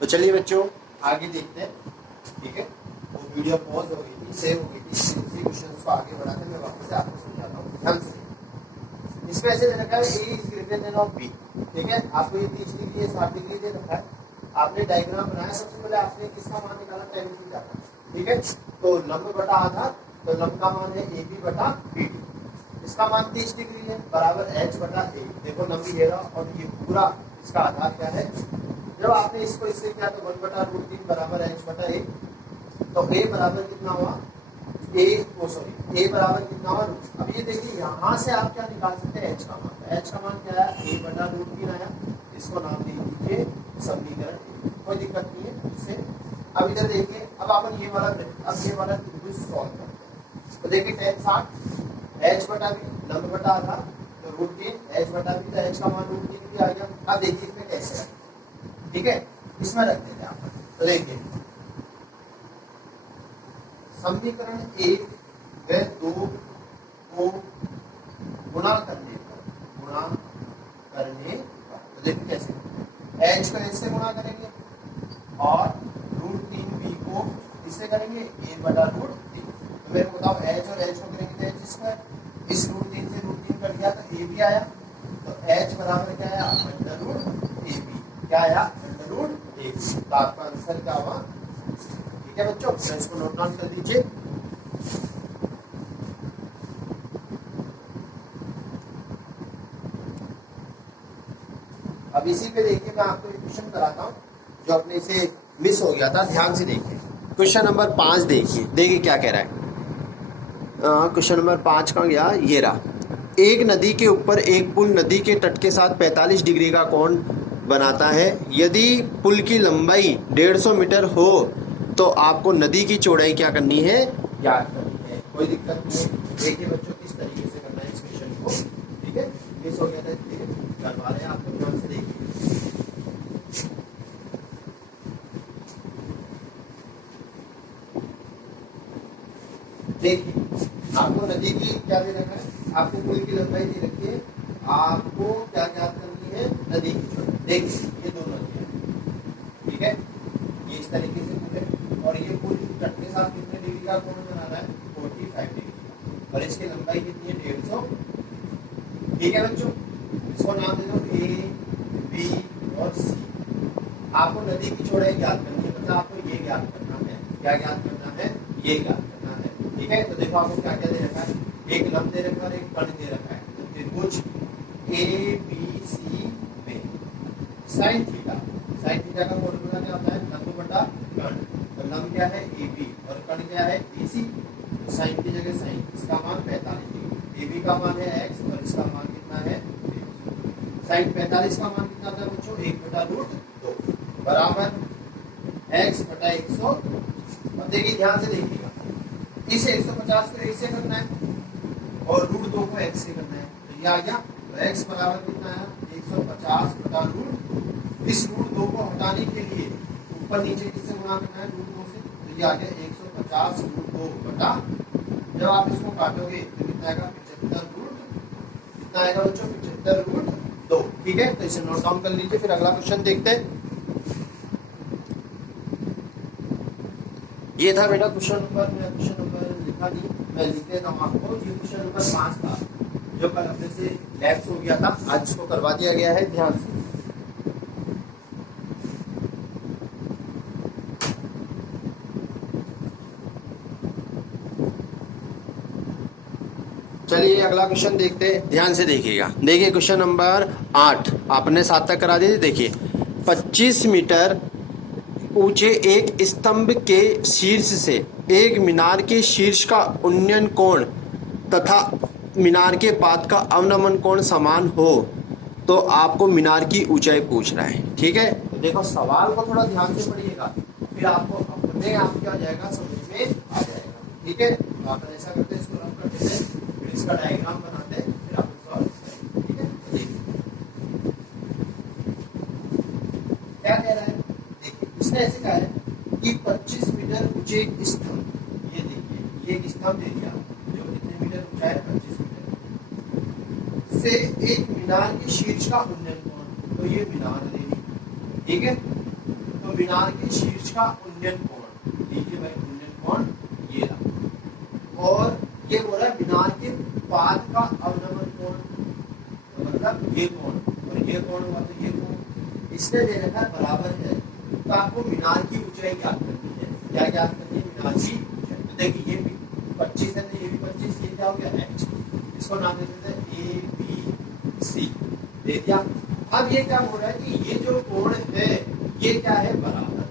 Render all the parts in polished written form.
तो चलिए बच्चों आगे देखते हैं। ठीक है, वो वीडियो पॉज हो गई थी, सेव हो गई थी, इसी क्वेश्चन को आगे बढ़ाकर मैं वापस से आपको समझाता हूँ ध्यान से। इसमें ऐसे दे रखा है A is greater than of B. ठीक है, आपको ये 30 डिग्री 60 डिग्री दे रखा है। आपने डायग्राम बनाया, सबसे पहले आपने किसका मान निकाला, tan थीटा। ठीक है, तो लंब बटा आधार, तो लंब का मान है ए बी बटा बी डी। इसका मान 30 डिग्री है बराबर एच बटा ए। देखो लंबी ये रहा और ये पूरा इसका आधार क्या है। जब आपने इसको इससे किया तो 1 बटा रूट 3 बराबर एच बटा ए। तो ए बराबर कितना हुआ, ए बराबर कितना हुआ रूट। अब ये देखिए यहाँ से आप क्या निकाल सकते हैं, एच का मान। एच का मान क्या है, ए बटा रूट 3 आया। इसको नाम दे दीजिए समीकरण, कोई दिक्कत नहीं है इससे। अब इधर देखिए, अब अपन ये वाला त्रिभुज सॉल्व करते हैं। तो देखिए tan 60 एच बटा बी, लंब बटा आधार, तो रूट 3 एच बटा बी, तो एच का मान रूट 3 भी आ गया। अब देखिए इसमें कैसे रखें, ठीक है, इसमें रख देते हैं आप। तो देखिए समीकरण 1 व 2 को गुणा करने पर, तो देखिए कैसे, एच को एच से गुणा करेंगे और रूट 3 बी को इससे करेंगे, ए बटा रूट 3। तो मेरे को बताओ एच और एच को करेंगे तो एच स्क्वायर, इस रूट 3 से रूट 3 कट गया तो ए भी आया। तो एच बराबर क्या आया, अंडर रूट ए बी। क्या आया, अंडर रूट ए बी। तो आपका आंसर क्या हुआ। ठीक है बच्चों, तो इसको नोट डाउन कर दीजिए। अब इसी पे देखिए मैं आपको एक क्वेश्चन कराता हूँ जो अपने से मिस हो गया था, ध्यान से देखिए। क्वेश्चन नंबर 5 देखिए क्या कह रहा है। क्वेश्चन नंबर 5 कहाँ गया, ये रहा। एक नदी के ऊपर एक पुल नदी के तट के साथ 45 डिग्री का कोण बनाता है। यदि पुल की लंबाई 150 मीटर हो तो आपको नदी की चौड़ाई क्या करनी है, याद करनी है। कोई दिक्कत नहीं है, देखिए बच्चों किस तरीके से करना है इस क्वेश्चन को। ठीक है, मिस हो गया था इसलिए करवा रहे हैं आपको, ध्यान से देखिए। देखिए आपको नदी की क्या दे रखा है, आपको पुल की लंबाई दे रखी है, आपको क्या ज्ञात करनी है, नदी की चौड़ाई। देखिए ये दो नदियां हैं, ठीक है, ये इस तरीके से पुल है और ये पुल तट के साथ कितने डिग्री का कोण बना रहा है, 45 डिग्री का, और इसकी लंबाई कितनी है, 150। ठीक है बच्चों, इसको नाम दे दो ए बी और सी। आपको नदी की चौड़ाई ज्ञात करनी है, मतलब आपको ये ज्ञात करना है, क्या ज्ञात करना है, ये ज्ञात करना है। ठीक है, तो देखो आपको क्या क्या दे रखा है, एक लंब दे रखा है और एक कण दे रखा है। तो त्रिभुज ए बी सी में साइन थीटा का फॉर्मूला क्या होता है, लंब बटा कण। तो लंब क्या है, ए बी, और कण क्या है, ए सी। तो साइन की जगह साइन, इसका मान 45 डिग्री, ए बी का मान है एक्स और इसका मान कितना है, साइन 45 का मान कितना था बच्चों, 1 बटा रूट 2 बराबर एक्स बटा 100। और देखिए ध्यान से देखिएगा, इस 150 को एक्स से करना है और रूट 2 को एक्स से करना है। तो ये आ गया, तो एक्स बराबर कितना है, 150 बटा रूट। इस रूट 2 को हटाने के लिए ऊपर नीचे किससे गुणा करना है, रूट 2 से। तो ये आ गया 150 रूट 2 बटा, जब आप इसको काटोगे तो कितना आएगा, 75 रूट, कितना आएगा बच्चों, 75 रूट 2। ठीक है, तो इसे नोट डाउन कर लीजिए, फिर अगला क्वेश्चन देखते हैं। ये था बेटा क्वेश्चन नंबर, मैं क्वेश्चन नंबर लिखा नहीं, मैं लिख देता हूँ आपको। ये क्वेश्चन नंबर 5 था जो कल अपने से लैप्स हो गया था, आज इसको करवा दिया गया है, ध्यान से। चलिए अगला क्वेश्चन देखते हैं, ध्यान से देखिएगा। देखिए क्वेश्चन नंबर 8 आपने 7 तक करा दिए। देखिए 25 मीटर ऊंचे एक स्तंभ के शीर्ष से एक मीनार के शीर्ष का उन्नयन कोण तथा मीनार के पाद का अवनमन कोण समान हो तो आपको मीनार की ऊंचाई पूछ रहा है। ठीक है, तो देखो सवाल को थोड़ा ध्यान से पढ़िएगा, फिर आपको अपने आप क्या हो जाएगा, समझ में आ जाएगा। ठीक है, तो आप ऐसा करते हैं, इसको रफ कर देते हैं, फिर इसका डायग्राम बनाते हैं, फिर आप सॉल्व करेंगे। ठीक है, देखिए क्या कह रहा है। इसने ऐसे कहा है कि 25 मीटर ऊंचे स्तंभ, ये देखिए ये एक स्तंभ दे दिया जो कितने मीटर ऊंचा है, 25 मीटर से एक मीनार के शीर्ष का उन्नयन कोण, तो ये मीनार दे दी। ठीक है, तो मीनार के शीर्ष का उन्नयन कोण, देखिए भाई उन्नयन कोण ये रहा, और ये बोल रहा है मीनार के पाद का अवनमन कोण, तो मतलब ये कोण और ये कोण हुआ, तो ये कोण इसने दे रखा है बराबर है। तो आपको मीनार की ऊंचाई ज्ञात करनी है। क्या ज्ञात करनी है? मीनार की ऊंचाई। तो देखिए ये भी 25 है, तो ये भी 25, ये क्या हो गया h, इसको नाम दे देते हैं ए बी सी, दे दिया। अब ये क्या हो रहा है कि ये जो कोण है ये क्या है? बराबर,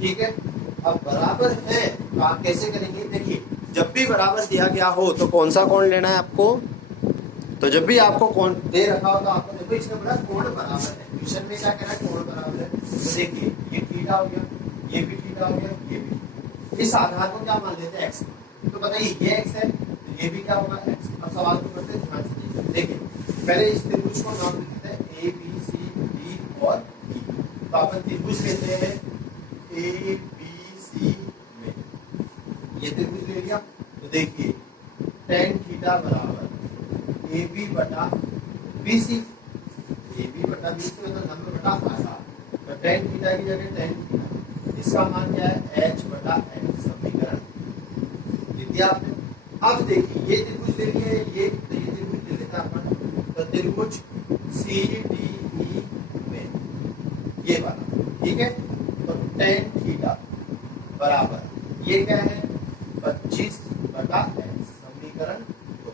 ठीक है। अब बराबर है तो आप कैसे करेंगे? देखिए जब भी बराबर दिया गया हो तो कौन सा कोण लेना है आपको? तो जब भी आपको कोण दे रखा हो तो आपको देखो इसका बड़ा कोण बराबर है। क्वेश्चन में क्या कह रहा है? कोण बराबर है। तो देखिए ये थीटा हो गया, ये भी थीटा हो गया, ये भी। इस आधार को क्या मान लेते हैं? एक्स। तो बताइए ये एक्स है तो ये भी क्या होगा? एक्स। अब सवाल को करते हैं ध्यान से। देखिए पहले इस त्रिभुज को नाम देते हैं ए बी सी डी और ई। तो अपन त्रिभुज लेते हैं ए बी सी में, ये त्रिभुज ले लिया। तो देखिए tan थीटा बराबर ए बी बटा बी सी, ए बी बटा बी सी मतलब लंब बटा आधा। तो tan थीटा की जगह tan थीटा, इसका मान क्या है? h बटा x, समीकरण लिख दिया आपने। अब देखिए ये त्रिभुज ले लिए, ये त्रिभुज ले लेते हैं अपन। तो त्रिभुज सी डी ई में ये वाला, ठीक है। तो tan थीटा बराबर ये क्या है? 25 बटा x, समीकरण 2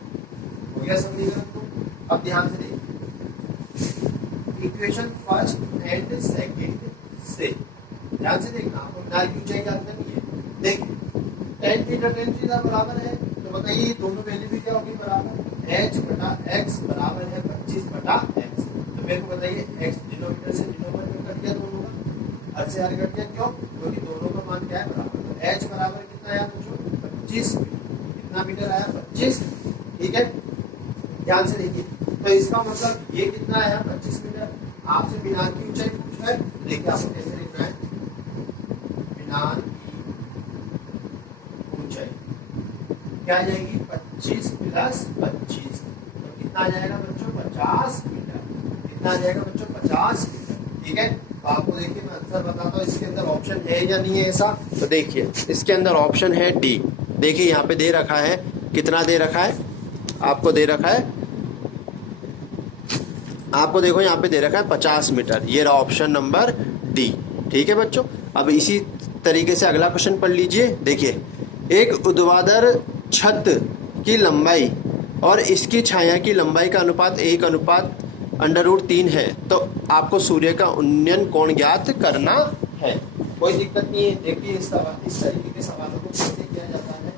हो गया। समीकरण 2। अब ध्यान से देखिए इक्वेशन फर्स्ट एंड सेकंड से ध्यान से देखना, आपको मीनार की ऊंचाई ज्ञात करनी है। देखिए tan थीटा बराबर है, तो बताइए दोनों वैल्यू भी क्या होगी? बराबर। h बटा x बराबर है 25 बटा x। तो मेरे को बताइए x डिनोमिनेटर से डिनोमिनेटर में कट गया, दोनों का हर से हर कट गया, क्यों? क्योंकि दोनों का मान क्या है? बराबर। तो h बराबर कितना आया बच्चों? 25। कितना मीटर आया? 25, ठीक है। ध्यान से देखिए, तो इसका मतलब ये कितना आया? 25 मीटर। आपसे मीनार की ऊंचाई पूछ रहा है, देखिए आपको कैसे लिखना है? मीनार की ऊंचाई क्या आ जाएगी? 25 प्लस 25, तो कितना आ जाएगा बच्चों? 50 मीटर। कितना आ जाएगा बच्चों? 50 मीटर, ठीक है। तो आपको देखिए मैं आंसर बताता हूँ, इसके अंदर ऑप्शन है या नहीं है ऐसा। तो देखिए इसके अंदर ऑप्शन है डी। देखिए यहाँ पे दे रखा है, कितना दे रखा है आपको? दे रखा है आपको, देखो यहाँ पे दे रखा है 50 मीटर। ये रहा ऑप्शन नंबर डी, ठीक है बच्चों। अब इसी तरीके से अगला क्वेश्चन पढ़ लीजिए। देखिए एक ऊर्ध्वाधर छत की लंबाई और इसकी छाया की लंबाई का अनुपात 1/√3 है, तो आपको सूर्य का उन्नयन कोण ज्ञात करना है। कोई दिक्कत नहीं है। देखिए इस तरीके के सवालों को कैसे किया जाता है,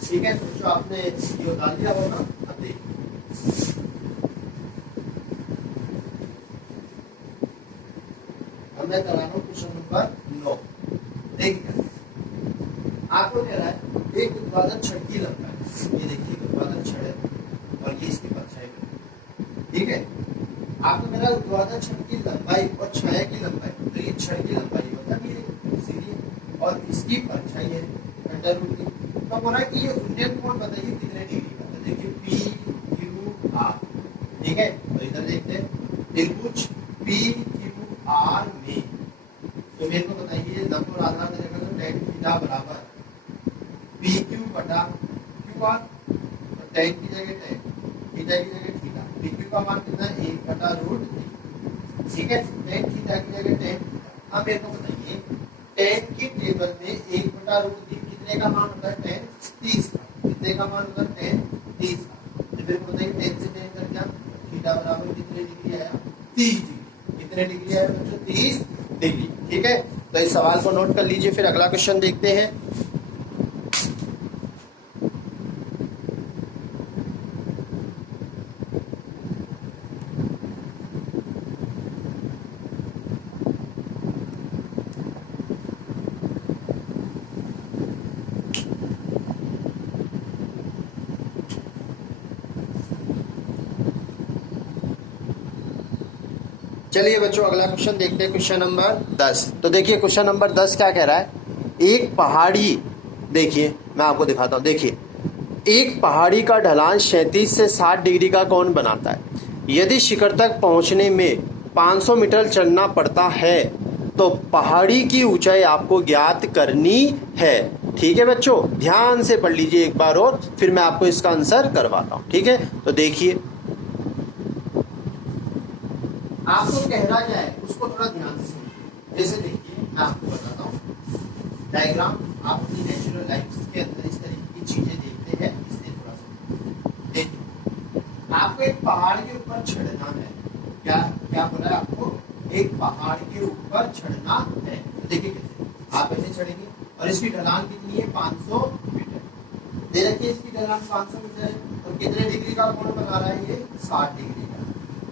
ठीक है। तो जो आपने ये डाल दिया होगा, अब देखिए मैं करा रहा हूँ क्वेश्चन नंबर 9। देखिए आपको दे रहा है एक ऊर्ध्वाधर छड़ की लंबाई, ये देखिए ऊर्ध्वाधर छड़ है और ये इसकी परछाई है, ठीक है। आपको मेरा ऊर्ध्वाधर छड़ की लंबाई और छाया की लंबाई, तो ये छड़ की लंबाई मतलब ये सीधी और इसकी परछाई है √3। तो बोला कि ये उन्नयन कोण बताइए कितने डिग्री का। तो देखिए पी क्यू आर, ठीक है। तो इधर देखते हैं त्रिभुज पी क्यू आर में, तो मेरे को बताइए लंब और आधार देगा। तो tan थीटा बराबर पी क्यू बटा क्यू आर, तो tan की जगह tan, थीटा की जगह थीटा। पी क्यू का मान कितना है? 1/√3, ठीक है। tan थीटा की जगह tan थीटा। अब मेरे को बताइए tan की टेबल में 1/√3 कितने का मान होता है? tan 30 का। कितने का मान होता है? tan 30 का। तो मेरे को बताइए tan से tan कर क्या? थीटा बराबर कितने डिग्री आया? 30 डिग्री। कितने डिग्री आया बच्चों? 30 डिग्री, ठीक है। तो इस सवाल को नोट कर लीजिए, फिर अगला क्वेश्चन देखते हैं। चलिए बच्चों अगला क्वेश्चन देखते हैं, क्वेश्चन नंबर 10। तो देखिए क्वेश्चन नंबर 10 क्या कह रहा है? एक पहाड़ी, देखिए मैं आपको दिखाता हूँ। देखिए एक पहाड़ी का ढलान 37 से 60 डिग्री का कोण बनाता है। यदि शिखर तक पहुंचने में 500 मीटर चढ़ना पड़ता है तो पहाड़ी की ऊंचाई आपको ज्ञात करनी है। ठीक है बच्चों, ध्यान से पढ़ लीजिए एक बार और फिर मैं आपको इसका आंसर करवाता हूँ। ठीक है, तो देखिए आपको कहना क्या है उसको थोड़ा ध्यान से समझिए। जैसे देखिए मैं आपको बताता हूँ डायग्राम, आप अपनी नेचुरल लाइफ के अंदर इस तरीके की चीजें देखते हैं, इसलिए थोड़ा सा देखिए। आपको एक पहाड़ के ऊपर चढ़ना है। क्या क्या बोला है आपको? एक पहाड़ के ऊपर चढ़ना है। तो देखिए कैसे आप ऐसे चढ़ेंगे और इसकी ढलान कितनी है? 500 मीटर दे रखी है। इसकी ढलान 500 मीटर है और कितने डिग्री का कोण बना रहा है? ये 60 डिग्री का।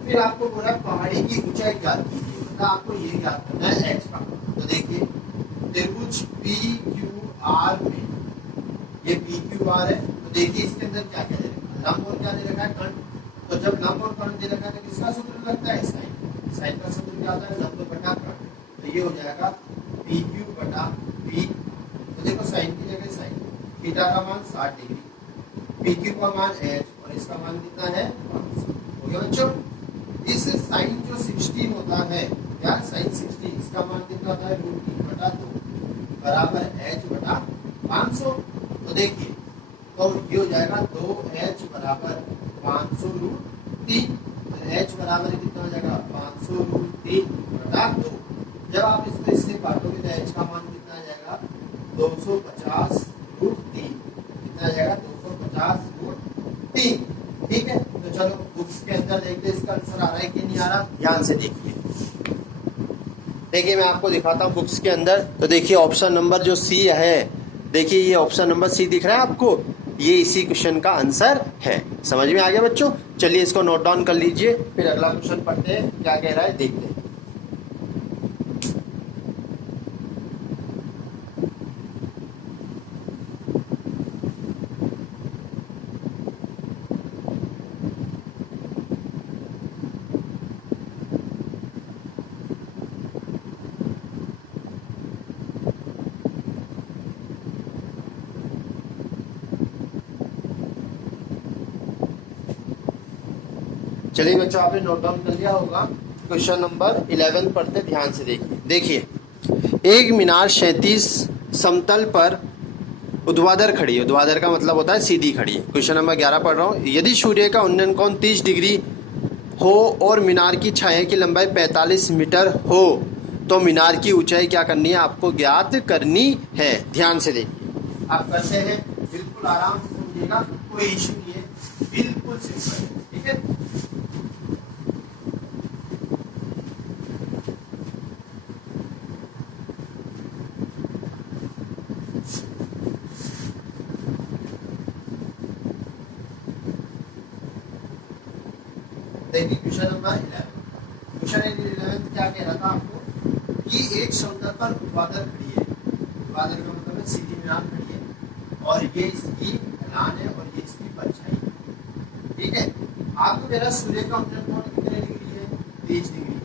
फिर आपको बोला पहाड़ी की ऊंचाई ज्ञात कीजिए, मतलब आपको ये ज्ञात करना है एच का। तो देखिए त्रिभुज पी क्यू आर में ये पी क्यू आर है। तो देखिए इसके अंदर क्या क्या दे रखा है? लंब और क्या दे रखा है? कर्ण। तो जब लंब और कर्ण दे रखा है तो किसका सूत्र लगता है? साइन। साइन का सूत्र क्या होता है? लंब बटा कर्ण। तो ये हो जाएगा पी क्यू बटा पी। तो देखो साइन की जगह साइन, थीटा का मान 60 डिग्री, पी क्यू का मान एच और इसका मान कितना है? 500। हो गया बच्चों। इस साइन जो 60 होता है, क्या साइन 60, इसका मान कितना होता है? √3 बटा 2 बराबर h बटा 500। तो देखिए तो ये हो जाएगा 2h बराबर 500 √3। तो h बराबर कितना हो जाएगा? 500 √3 बटा 2। जब आप इसको इससे काटोगे तो h का मान कितना आ जाएगा? 250 √3। कितना आ जाएगा? 250 √3। ठीक है, तो चलो बुक्स के अंदर देखते हैं इसका आंसर आ रहा है कि नहीं आ रहा। ध्यान से देखिए। देखिए मैं आपको दिखाता हूँ बुक्स के अंदर। तो देखिए ऑप्शन नंबर जो सी है, देखिए ये ऑप्शन नंबर सी दिख रहा है आपको, ये इसी क्वेश्चन का आंसर है। समझ में आ गया बच्चों? चलिए इसको नोट डाउन कर लीजिए, फिर अगला क्वेश्चन पढ़ते हैं क्या कह रहा है, देखते हैं। चलिए बच्चों आपने नोट डाउन कर लिया होगा। क्वेश्चन नंबर 11 पढ़ते, ध्यान से देखिए। देखिए एक मीनार 37 समतल पर ऊर्ध्वाधर खड़ी है। ऊर्ध्वाधर का मतलब होता है सीधी खड़ी है। क्वेश्चन नंबर 11 पढ़ रहा हूँ। यदि सूर्य का उन्नयन कोण 30 डिग्री हो और मीनार की छाया की लंबाई 45 मीटर हो तो मीनार की ऊंचाई क्या करनी है? आपको ज्ञात करनी है। ध्यान से देखिए। आप करते हैं, बिल्कुल आराम से समझिएगा, कोई इश्यू नहीं है, बिल्कुल सिंपल है। ठीक है, देखिए क्वेश्चन नंबर 11। क्वेश्चन 11 क्या कह रहा था आपको कि एक समतल पर ऊर्ध्वाधर खड़ी है। ऊर्ध्वाधर का मतलब है सीधी मीनार खड़ी है और ये इसकी ढलान है और ये इसकी परछाई है। ठीक है, आपको कह रहा सूर्य का उन्नयन कोण कितने डिग्री है? 30 डिग्री।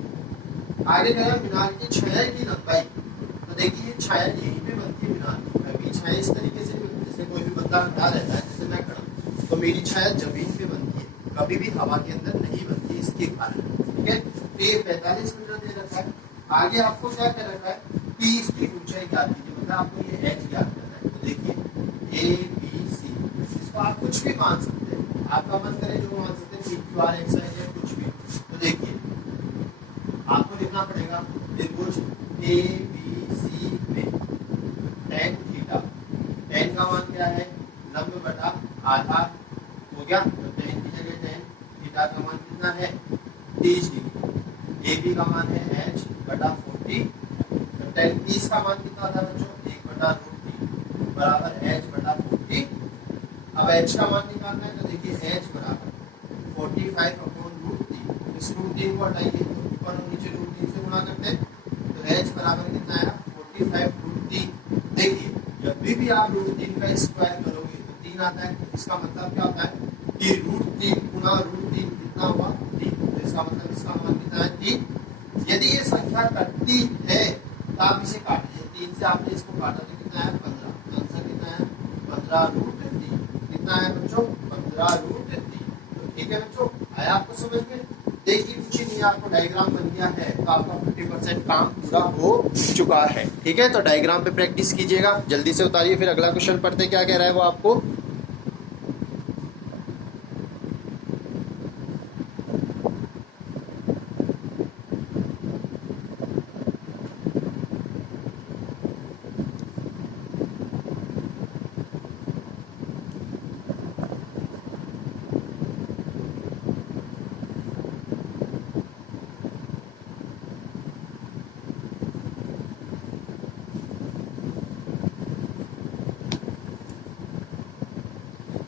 आगे कह रहा मीनार की छाया की लंबाई। तो देखिए छाया यहीं पे बनती है मीनार की। कभी छाया इस तरीके से नहीं बनती, जैसे कोई भी बंदा खड़ा रहता है, जैसे मैं खड़ा, तो मेरी छाया जमीन पे बनती है, कभी भी हवा के अंदर नहीं बनती इसके कारण। ठीक है, तो ये 45 मीटर दे रखा है। आगे आपको क्या कह रखा है? 30 की ऊंचाई ज्ञात कीजिए, मतलब आपको ये h ज्ञात करना है। तो देखिए ए बी सी, इसको आप कुछ भी मान सकते हैं, आपका मन करे जो मान सकते हैं, P Q R X Y Z कुछ भी। तो देखिए आपको लिखना पड़ेगा त्रिभुज ए बी सी में tan थीटा, tan का मान क्या है? लंब बटा आधार। हो गया, तो tan की जगह tan, थीटा का मान कितना है? 30 डिग्री। ए बी का मान है h बटा 40। तो tan 30 का मान कितना था बच्चों? 1 बटा √3 बराबर h बटा 40। अब h का मान निकालना है, तो देखिए h बराबर 45 अपॉन √3। इस √3 को हटाइए, ऊपर और नीचे √3 से गुणा करते हैं, तो h बराबर कितना आया? 45 √3। देखिए जब भी आप √3 का स्क्वायर करोगे तो 3 आता है। इसका मतलब क्या होता है कि √3 गुना √3 कितना हुआ? 3। तो इसका मतलब इसका मान कितना है? 3। यदि ये संख्या कटती है तो आप इसे काटिए। 3 से आपने इसको काटा तो कितना है? 15। आंसर कितना है? 15 √3। कितना है बच्चों? 15 √3। तो ठीक है बच्चों, आया आपको समझ में? देखिए कुछ ही नहीं, आपको डायग्राम बन गया है तो आपका 50% काम पूरा हो चुका है। ठीक है, तो डायग्राम पे प्रैक्टिस कीजिएगा, जल्दी से उतारिए, फिर अगला क्वेश्चन पढ़ते क्या कह रहा है वो आपको।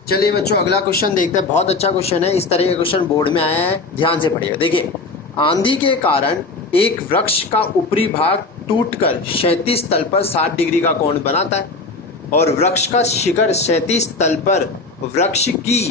चलिए बच्चों अगला क्वेश्चन देखते हैं, बहुत अच्छा क्वेश्चन है, इस तरह का क्वेश्चन बोर्ड में आया है, ध्यान से पढ़िएगा। देखिए, आंधी के कारण एक वृक्ष का ऊपरी भाग टूटकर 37 तल पर 60 डिग्री का कोण बनाता है और वृक्ष का शिखर 37 तल पर वृक्ष की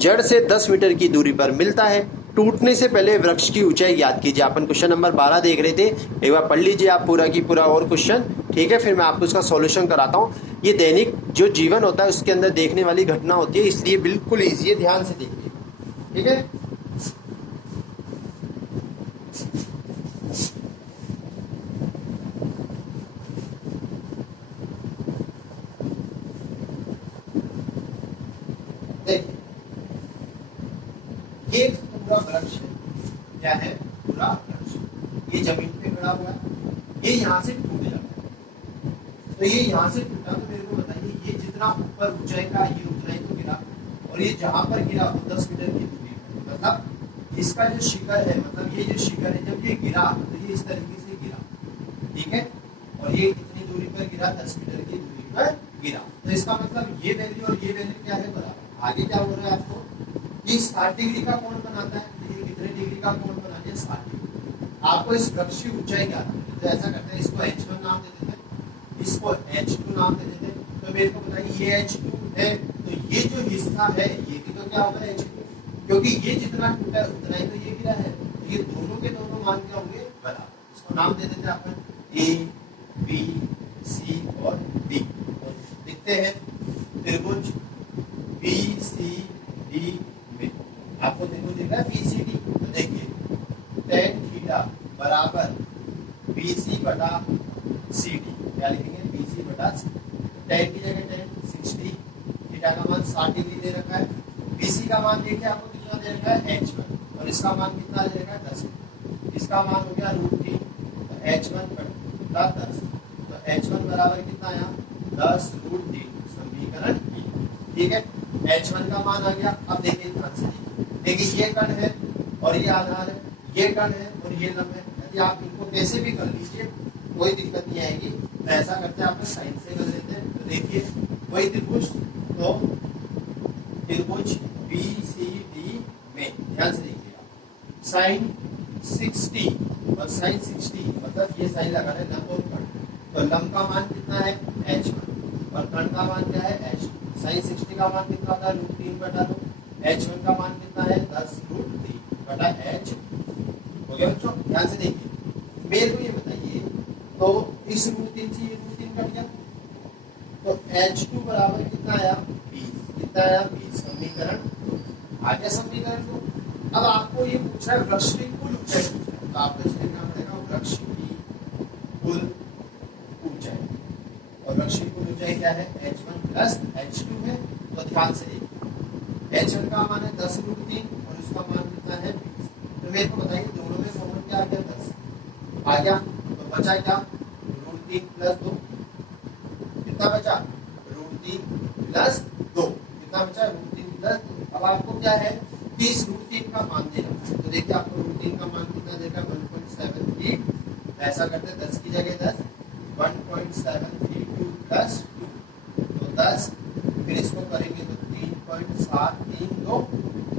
जड़ से 10 मीटर की दूरी पर मिलता है। टूटने से पहले वृक्ष की ऊंचाई याद कीजिए। अपन क्वेश्चन नंबर 12 देख रहे थे, एक बार पढ़ लीजिए आप पूरा की पूरा और क्वेश्चन। ठीक है, फिर मैं आपको इसका सॉल्यूशन कराता हूँ। ये दैनिक जो जीवन होता है उसके अंदर देखने वाली घटना होती है, इसलिए बिल्कुल ईजी है, ध्यान से देखिए। ठीक है, देखिए ये पूरा वृक्ष है, क्या है, पूरा वृक्ष, ये जमीन पे खड़ा हुआ है, ये यहाँ से टूट जाता है, तो ये यहाँ से टूटा, तो मेरे को बताइए ये जितना ऊपर ऊंचाई का ये उतना ही तो गिरा, और ये जहां पर गिरा वो 10 मीटर की दूरी पर, मतलब इसका जो शिखर है, मतलब ये जो शिखर है जब ये गिरा तो ये इस तरीके से गिरा। ठीक है, और ये कितनी दूरी पर गिरा, 10 मीटर की दूरी पर गिरा, तो इसका मतलब ये वैल्यू और ये वैल्यू क्या है, बराबर। आगे क्या बोल रहा है आपको कि 60 डिग्री का कोण बनाता है, तो ये कितने डिग्री का कोण बना दिया, 60 डिग्री। आपको इस वृक्ष की ऊंचाई क्या है, तो ऐसा करते हैं, इसको h1 नाम दे देते हैं, इसको h2 नाम दे देते हैं। तो मेरे को बताइए ये h2 है, तो ये जो हिस्सा है ये भी तो क्या होगा, h2, क्योंकि ये जितना टूटा है उतना ही तो ये गिरा है, तो ये दोनों के दोनों मान क्या होंगे, बराबर। इसको नाम दे देते हैं अपन a b c और d। तो लिखते हैं त्रिभुज बी सी डी में, आपको त्रिभुज दिख रहा है बी सी डी, तो देखिए tan थीटा बराबर बी सी बटा सी डी, क्या लिखेंगे, बी सी बटा सी। tan की जगह tan 60, थीटा का मान 60 डिग्री दे रखा है, बी सी का मान देखिए आपको कितना दे रखा है, h1, और इसका मान कितना दे रखा है, 10। इसका मान हो गया √3, तो h1 बटा 10, तो h1 बराबर कितना आया, 10√3, समीकरण। ठीक है, h1 का मान आ गया। अब देखिए ध्यान से, देखिए ये कण है और ये आधार है, ये कण है और ये लंब है, यदि आप इनको कैसे भी कर लीजिए कोई दिक्कत नहीं आएगी। तो ऐसा करते हैं, आप साइन से कर लेते हैं, तो देखिए वही त्रिभुज, तो त्रिभुज बी सी डी में ध्यान से देखिएगा, साइन 60 और साइन 60 मतलब ये साइन लगा रहे लंब और कण, तो लंब का मान कितना है, h1, और कण का मान क्या है, h2। साइन 60 का मान कितना था, √3 बटा 2, h1 का मान कितना है, 10√3 बटा h। हो गया बच्चों, ध्यान से देखिए। मेरे को ये बताइए, तो इस √3 से ये √3 कट गया, तो h2 बराबर कितना आया, 20, कितना आया, 20, समीकरण आ गया, समीकरण को। अब आपको ये पूछ रहा है वृक्ष की कुल ऊंचाई पूछ रहा है, तो आपको इसमें क्या पड़ेगा, वृक्ष की कुल ऊंचाई, और वृक्ष की कुल ऊंचाई क्या है, h1 प्लस h2 है। तो ध्यान से देखिए, h1 का मान है 10√3 और इसका मान कितना है, 20। तो मेरे को बताइए दोनों में कॉमन क्या आ गया, 10 आ गया, तो बचा क्या, √3 प्लस 2, कितना बचा, √3 प्लस 2, कितना बचा, √3 प्लस 2। अब आपको क्या है, 30 √3 का मान देना है, तो देखिए आपको √3 का मान कितना देगा, 1.73। ऐसा करते हैं 10 की जगह 10, 1.732 प्लस 2, तो 10, फिर इसको करेंगे तो 3.732,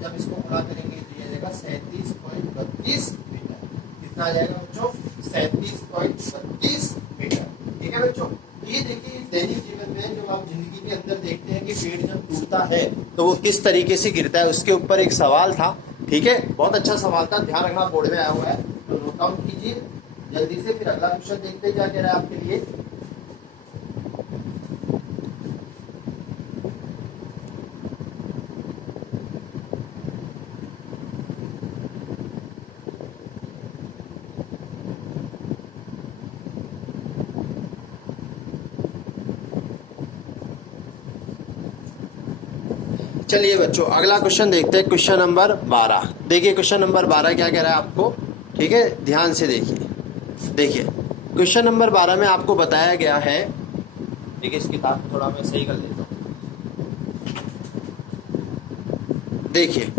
जब इसको गुणा करेंगे तो ये जाएगा 37.32 मीटर। कितना आ जाएगा बच्चों, 37.32 मीटर। ठीक है बच्चों, ये देखिए दैनिक जीवन में जब आप जिंदगी के अंदर देखते हैं कि पेड़ जब टूटता है तो वो किस तरीके से गिरता है, उसके ऊपर एक सवाल था। ठीक है, बहुत अच्छा सवाल था, ध्यान रखना, बोर्ड में आया हुआ है, तो नोट डाउन कीजिए जल्दी से। फिर अगला क्वेश्चन देखते हैं क्या कह रहा है आपके लिए। चलिए बच्चों अगला क्वेश्चन देखते हैं, क्वेश्चन नंबर 12। देखिए क्वेश्चन नंबर 12 क्या कह रहा है आपको, ठीक है, ध्यान से देखिए। देखिए क्वेश्चन नंबर 12 में आपको बताया गया है, देखिए इस किताब को थोड़ा मैं सही कर लेता हूँ। देखिए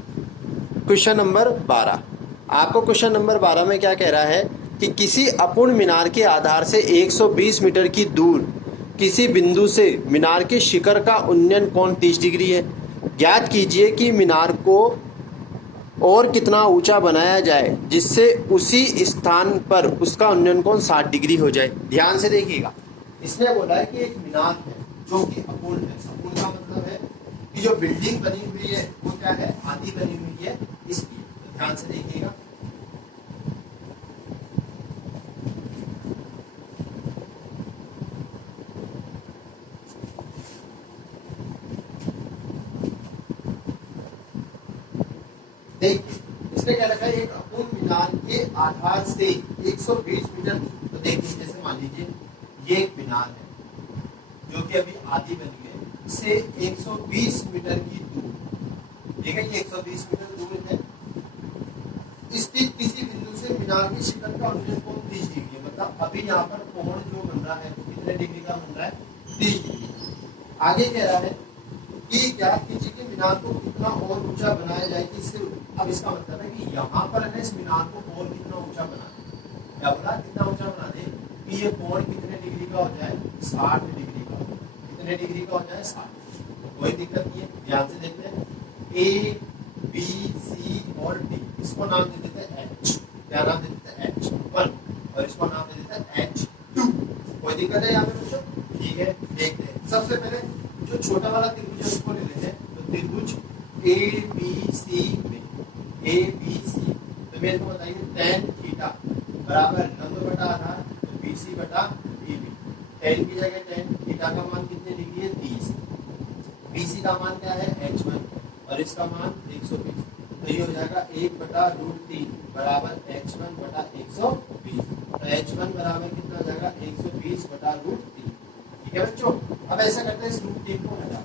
क्वेश्चन नंबर 12, आपको क्वेश्चन नंबर 12 में क्या कह रहा है कि किसी अपूर्ण मीनार के आधार से 120 मीटर की दूर किसी बिंदु से मीनार के शिखर का उन्नयन कोण 30 डिग्री है। ज्ञात कीजिए कि मीनार को और कितना ऊंचा बनाया जाए जिससे उसी स्थान पर उसका उन्नयन कोण 60 डिग्री हो जाए। ध्यान से देखिएगा, इसने बोला है कि एक मीनार है जो कि अपूर्ण है। अपूर्ण का मतलब है कि जो बिल्डिंग बनी हुई है वो क्या है, आधी बनी हुई है इसकी। तो ध्यान से देखिएगा, देखिए इसने क्या रखा है, एक अपूर्ण मीनार के आधार से 120 मीटर। तो देखिए जैसे मान लीजिए ये एक मीनार है जो कि अभी आधी बनी है, से 120 मीटर की दूर, ठीक है, ये 120 मीटर दूर है। स्थित किसी बिंदु से मीनार के शिखर का उन्नयन कोण 30 डिग्री है। मतलब अभी यहाँ पर कोण जो बन रहा है वो कितने डिग्री का बन रहा है, 30 डिग्री। आगे कह रहा है कि ज्ञात कीजिए कि मीनार को कितना और ऊंचा बनाया जाए कि इससे, अब इसका मतलब है कि यहाँ पर है इस मीनार को और कितना ऊंचा बना दे। क्या बोला, कितना ऊंचा बना दे कि ये कोण कितने डिग्री का हो जाए, 60 डिग्री का। कितने डिग्री का हो जाए, 60। कोई दिक्कत नहीं है, ध्यान से देखते हैं। ए बी सी और डी, इसको नाम दे देते हैं एच। क्या नाम दे देते हैं, H1, और इसको नाम दे देते हैं H2। कोई दिक्कत है यहाँ पे बच्चों, ठीक है। देखते हैं सबसे पहले जो छोटा वाला त्रिभुज है उसको ले लेते हैं। तो त्रिभुज ए बी सी में, ए बी सी, तो मेरे को बताइए tan थीटा बराबर लंब बटा आधार, तो बी सी बटा ए बी। tan की जगह tan थीटा का मान कितने डिग्री है, 30। बी सी का मान क्या है, H1, और इसका मान 120। तो ये हो जाएगा 1/√3 बराबर H1 बटा 120। तो H1 बराबर कितना हो जाएगा, 120/√3। ठीक है बच्चों, अब ऐसा करते हैं, इस √3 को हटा,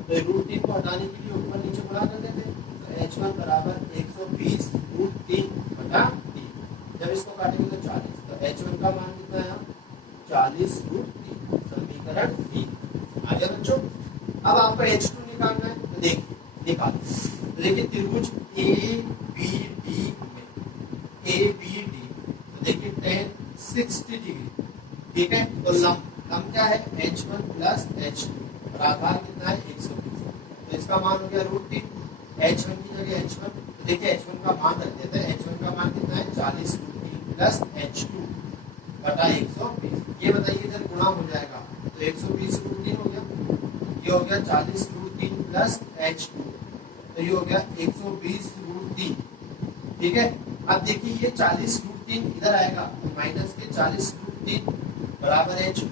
तो √3 को हटाने के लिए ऊपर नीचे गुणा कर देते हैं। तो H1 बराबर 120√3 बटा 3। जब इसको काटेंगे तो 40। तो H1 का मान कितना है, 40√3, समीकरण 3। आ गया बच्चों। अब आपको H2 निकालना है, तो देखिए निकालो। तो देखिए त्रिभुज ए बी डी में, ए बी डी, तो देखिए tan 60 डिग्री, ठीक है। तो लंब क्या है, H1 प्लस H2, और आधार कितना है, 120। तो इसका मान हो गया √3। H1 की जगह H1, तो देखिए H1 का मान रख देते हैं। H1 का मान कितना है, 40√3 प्लस H2 बटा 120। ये बताइए इधर गुणा हो जाएगा तो 120√3 हो गया, ये हो गया 40√3 प्लस H2, तो ये हो गया 120√3। ठीक है। अब देखिए ये 40√3 इधर आएगा, तो माइनस के 40√3 बराबर H2,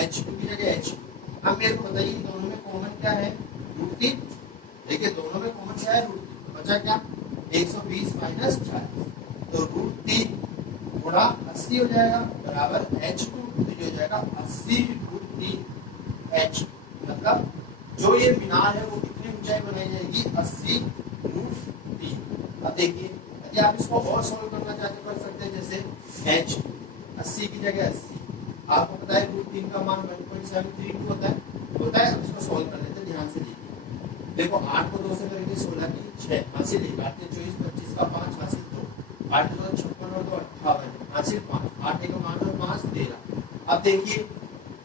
H2 की जगह H2। अब मेरे को बताइए दोनों में कॉमन क्या है, √3। देखिए दोनों में कॉमन क्या है, √3। तो बचा क्या, 120 माइनस 40, तो √3 गुणा 80 हो जाएगा बराबर H2, तो ये हो जाएगा 80√3 H। मतलब जो ये मीनार है वो कितनी ऊंचाई बनाई जाएगी, 80√3। अब देखिए यदि आप इसको और सॉल्व करना चाहते कर सकते हैं, जैसे H 80 की जगह 80, आपको पता है √3 का मान 1.732 होता है। अब इसको सॉल्व कर लेते हैं, ध्यान से देखिए। देखो 8 को 2 से करेंगे 16 की 6 हासिल 1, 8 के 24, 25 का 5 हासिल 2, 8 के 56 और 2 58 हासिल 5, 8 का मान और 5 13। अब देखिए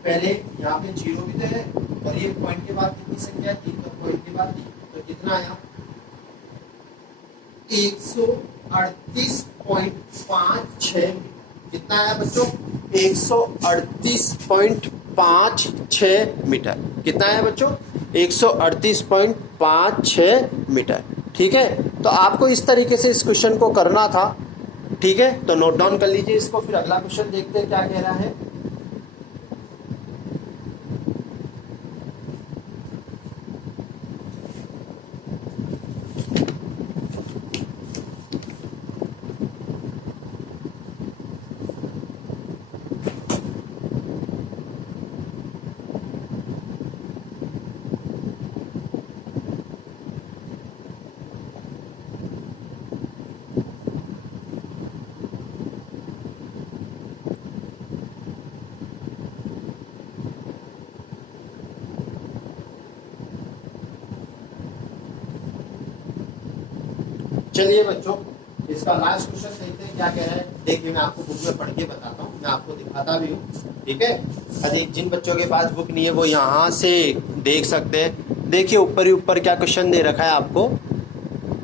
पहले यहाँ पे 0 भी तो है, और ये पॉइंट के बाद कितनी संख्या है, 3, तो पॉइंट के बाद 3, तो कितना आया 138.56। कितना आया बच्चों, 138.56 मीटर। कितना आया बच्चों, 138.56 मीटर। ठीक है। तो आपको इस तरीके से इस क्वेश्चन को करना था, ठीक है। तो नोट डाउन कर लीजिए इसको, फिर अगला क्वेश्चन देखते हैं क्या कह रहा है। चलिए बच्चों, इसका लास्ट क्वेश्चन देखते हैं क्या कह रहा है। देखिए मैं आपको बुक में पढ़ के बताता हूँ, मैं आपको दिखाता भी हूँ, ठीक है। अरे जिन बच्चों के पास बुक नहीं है वो यहाँ से देख सकते हैं। देखिए ऊपर ही ऊपर क्या क्वेश्चन दे रखा है आपको,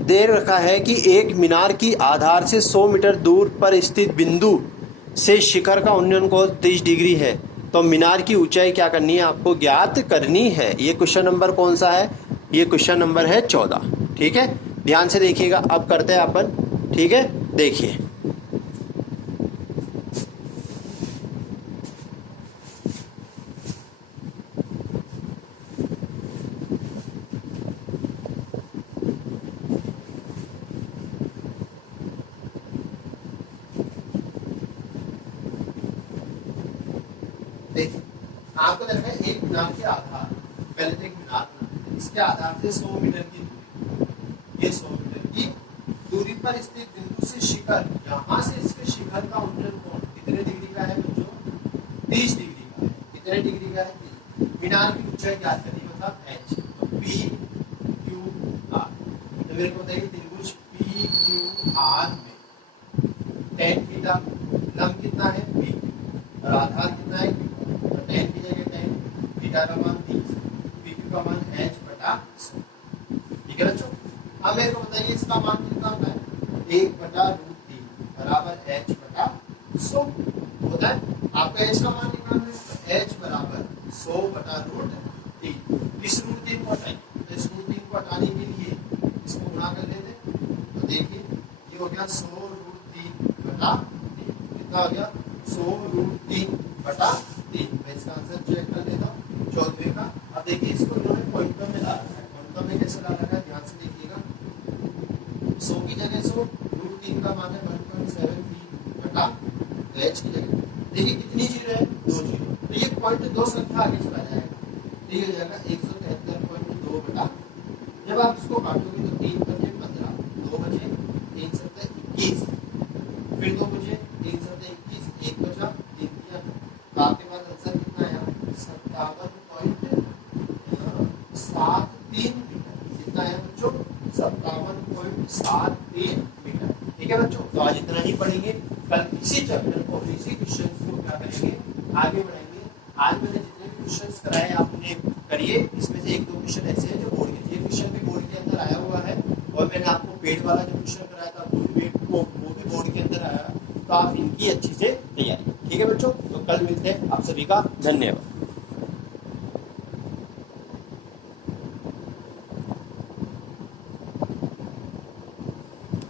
दे रखा है कि एक मीनार की आधार से 100 मीटर दूर पर स्थित बिंदु से शिखर का उन्नयन कोण 30 डिग्री है, तो मीनार की ऊंचाई क्या करनी है, आपको ज्ञात करनी है। ये क्वेश्चन नंबर कौन सा है, ये क्वेश्चन नंबर है 14, ठीक है। ध्यान से देखिएगा, अब करते हैं अपन, ठीक है। देखिए देखिए आपको देखना है एक मीनार के आधार, पहले तो एक मीनार बना, इसके आधार से 100 मीटर की दूरी, ये 100 मीटर की दूरी पर स्थित बिंदु से शिखर, यहाँ से इसके शिखर का उन्नयन कोण कितने डिग्री का है बच्चों, 30 डिग्री का है। कितने डिग्री का है, मीनार की ऊंचाई ज्ञात करनी, मतलब h, तो P Q R। तो मेरे को बताइए त्रिभुज P Q R में tan थीटा लंब कितना है P और आधार कितना है Q, तो tan की जगह tan, थीटा का मान 30, PQ का मान h बटा 100, ठीक है बच्चों। अब मेरे को बताइए इसका मान कितना होता है, 1 बटा √3 बराबर h बटा 100 होता है। आपका h का मान निकालना है, तो h बराबर 100 बटा √3। इस √3 को हटाइए, तो इस √3 को हटाने के लिए इसको गुणा कर लेते हैं, तो देखिए ये हो गया 100 √3 बटा 3, कितना हो गया 100 √3 बटा 3। मैं इसका आंसर चेक कर लेता हूँ 14वें का। अब देखिए इसको इन्होंने पॉइंटों में ला रखा है, पॉइंटों में कैसे ला रखा है, ध्यान से देखिएगा। 100 की जगह 100, √3 का मान है 1.73 बटा h की जगह देखिए कितनी जीरो है, 2 जीरो, तो ये पॉइंट 2 संख्या आगे चला जाएगा, तो ये हो जाएगा 173.2 बटा, जब आप इसको काटोगे तो 3 बजे 15, 2 बजे 3 सत्ते 21, फिर 2 बजे 3 सत्ते 21, 1 बचा 3 दिया, तो आपके पास आंसर कितना आया 57.73 मीटर। कितना है बच्चों, 57.73 मीटर, ठीक है बच्चों। तो आज इतना ही पढ़ेंगे, कल इसी चैप्टर को इसी क्वेश्चन को क्या करेंगे, आगे बढ़ेंगे। आज मैंने जितने भी क्वेश्चंस कराए आप उन्हें करिए, इसमें से 1-2 क्वेश्चन ऐसे हैं जो बोर्ड के, ये क्वेश्चन भी बोर्ड के अंदर आया हुआ है, और मैंने आपको पेड वाला जो क्वेश्चन कराया था वो भी बोर्ड के अंदर आया, तो आप इनकी अच्छी से तैयारी, ठीक है बच्चों। तो कल मिलते हैं, आप सभी का धन्यवाद।